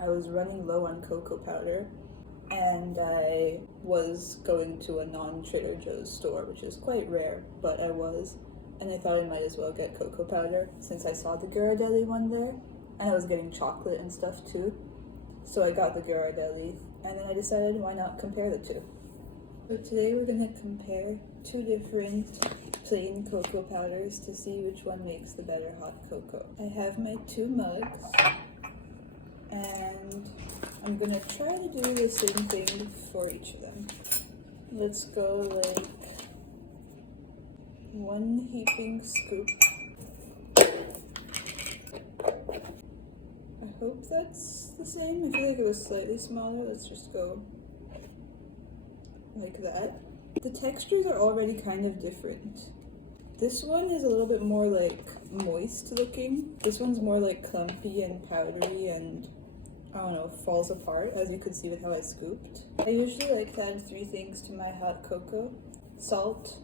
I was running low on cocoa powder, and I was going to a non-Trader Joe's store, which is quite rare, but I was, and I thought I might as well get cocoa powder since I saw the Ghirardelli one there, and I was getting chocolate and stuff too. So I got the Ghirardelli, and then I decided why not compare the two. So today we're going to compare two different plain cocoa powders to see which one makes the better hot cocoa. I have my two mugs, and I'm going to try to do the same thing for each of them. Let's go like 1 heaping scoop. I hope that's the same. I feel like it was slightly smaller. Let's just go like that. The textures are already kind of different. This one is a little bit more like moist looking. This one's more like clumpy and powdery and, I don't know, falls apart, as you could see with how I scooped. I usually like to add 3 things to my hot cocoa: salt,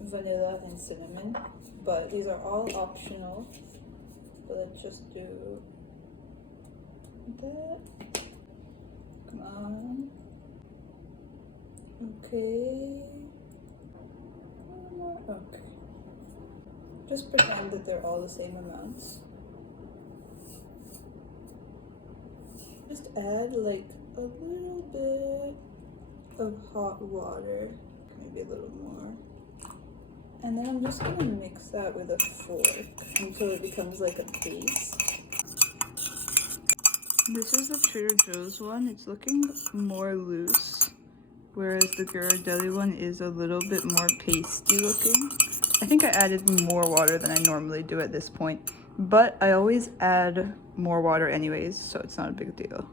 vanilla, and cinnamon, but these are all optional. But let's just do that. Come on. Okay. Okay. Just pretend that they're all the same amounts. Just add like a little bit of hot water, maybe a little more. And then I'm just gonna mix that with a fork until it becomes like a paste. This is the Trader Joe's one. It's looking more loose, whereas the Ghirardelli one is a little bit more pasty looking. I think I added more water than I normally do at this point, but I always add more water anyways, so it's not a big deal.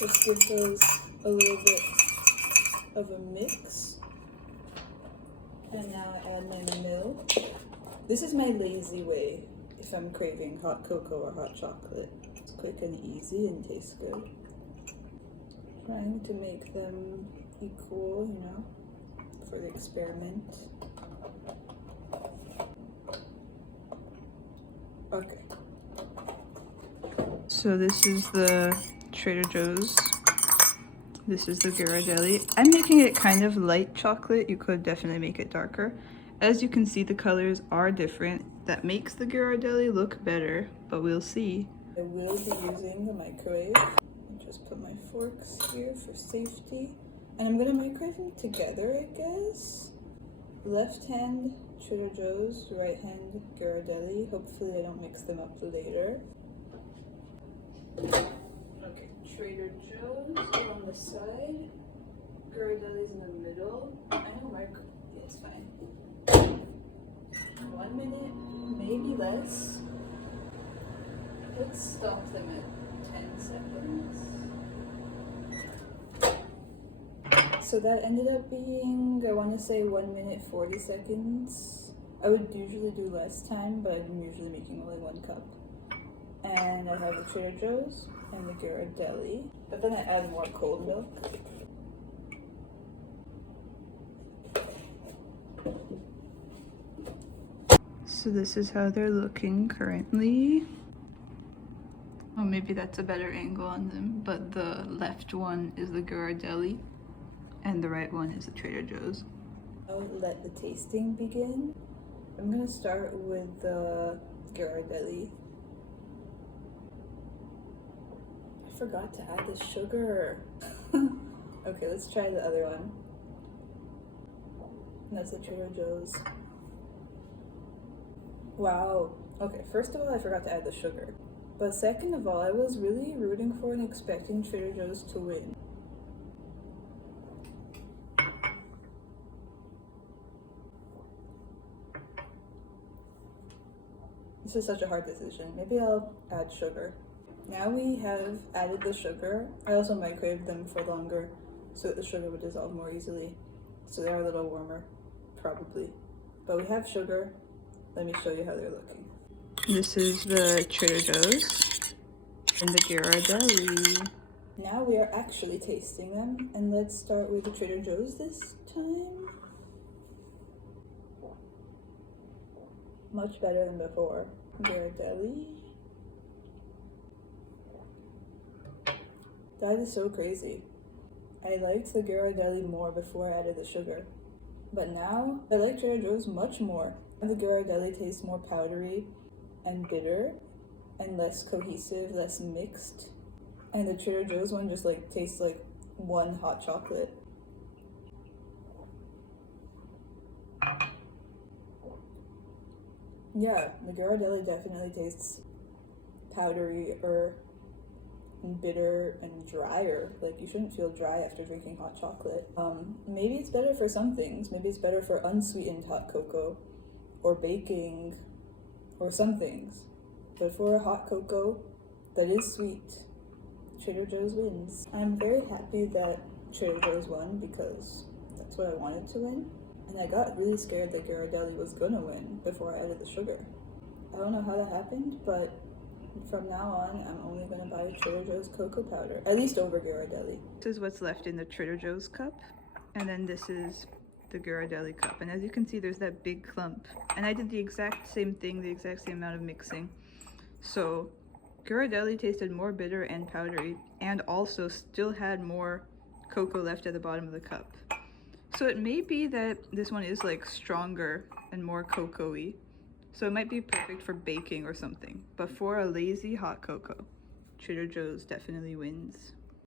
Let's give those a little bit of a mix. And now I add my milk. This is my lazy way if I'm craving hot cocoa or hot chocolate. It's quick and easy and tastes good. Trying to make them equal, you know, for the experiment. Okay. So this is the Trader Joe's. This is the Ghirardelli. I'm making it kind of light chocolate. You could definitely make it darker. As you can see, the colors are different. That makes the Ghirardelli look better, but we'll see. I will be using the microwave. I'll just put my forks here for safety. And I'm gonna microwave them together, I guess. Left hand Trader Joe's, right hand Ghirardelli. Hopefully I don't mix them up later. Okay, Trader Joe's on the side, Ghirardelli's in the middle. I know yeah, it's fine. 1 minute, maybe less. Let's stop them at 10 seconds. So that ended up being, I want to say 1 minute 40 seconds. I would usually do less time, but I'm usually making only 1 cup. And I have the Trader Joe's and the Ghirardelli, but then I add more cold milk. So this is how they're looking currently. Oh, maybe that's a better angle on them, but the left one is the Ghirardelli and the right one is the Trader Joe's. I'll let the tasting begin. I'm gonna start with the Ghirardelli. I forgot to add the sugar. Okay, let's try the other one. And that's the Trader Joe's. Wow. Okay, first of all, I forgot to add the sugar. But second of all, I was really rooting for and expecting Trader Joe's to win. This is such a hard decision. Maybe I'll add sugar. Now we have added the sugar. I also microwaved them for longer so that the sugar would dissolve more easily. So they are a little warmer, probably. But we have sugar. Let me show you how they're looking. This is the Trader Joe's and the Ghirardelli. Now we are actually tasting them, and let's start with the Trader Joe's this time. Much better than before. Ghirardelli. That is so crazy. I liked the Ghirardelli more before I added the sugar. But now, I like Trader Joe's much more. The Ghirardelli tastes more powdery and bitter and less cohesive, less mixed. And the Trader Joe's one just like tastes like one hot chocolate. Yeah, the Ghirardelli definitely tastes powdery or bitter and drier. Like, you shouldn't feel dry after drinking hot chocolate. Maybe it's better for some things. Maybe it's better for unsweetened hot cocoa or baking or some things. But for a hot cocoa that is sweet, Trader Joe's wins. I'm very happy that Trader Joe's won because that's what I wanted to win. And I got really scared that Ghirardelli was gonna win before I added the sugar. I don't know how that happened, but from now on, I'm only gonna buy Trader Joe's cocoa powder, at least over Ghirardelli. This is what's left in the Trader Joe's cup, and then this is the Ghirardelli cup. And as you can see, there's that big clump. And I did the exact same thing, the exact same amount of mixing. So Ghirardelli tasted more bitter and powdery, and also still had more cocoa left at the bottom of the cup. So it may be that this one is like stronger and more cocoa-y. So it might be perfect for baking or something. But for a lazy hot cocoa, Trader Joe's definitely wins.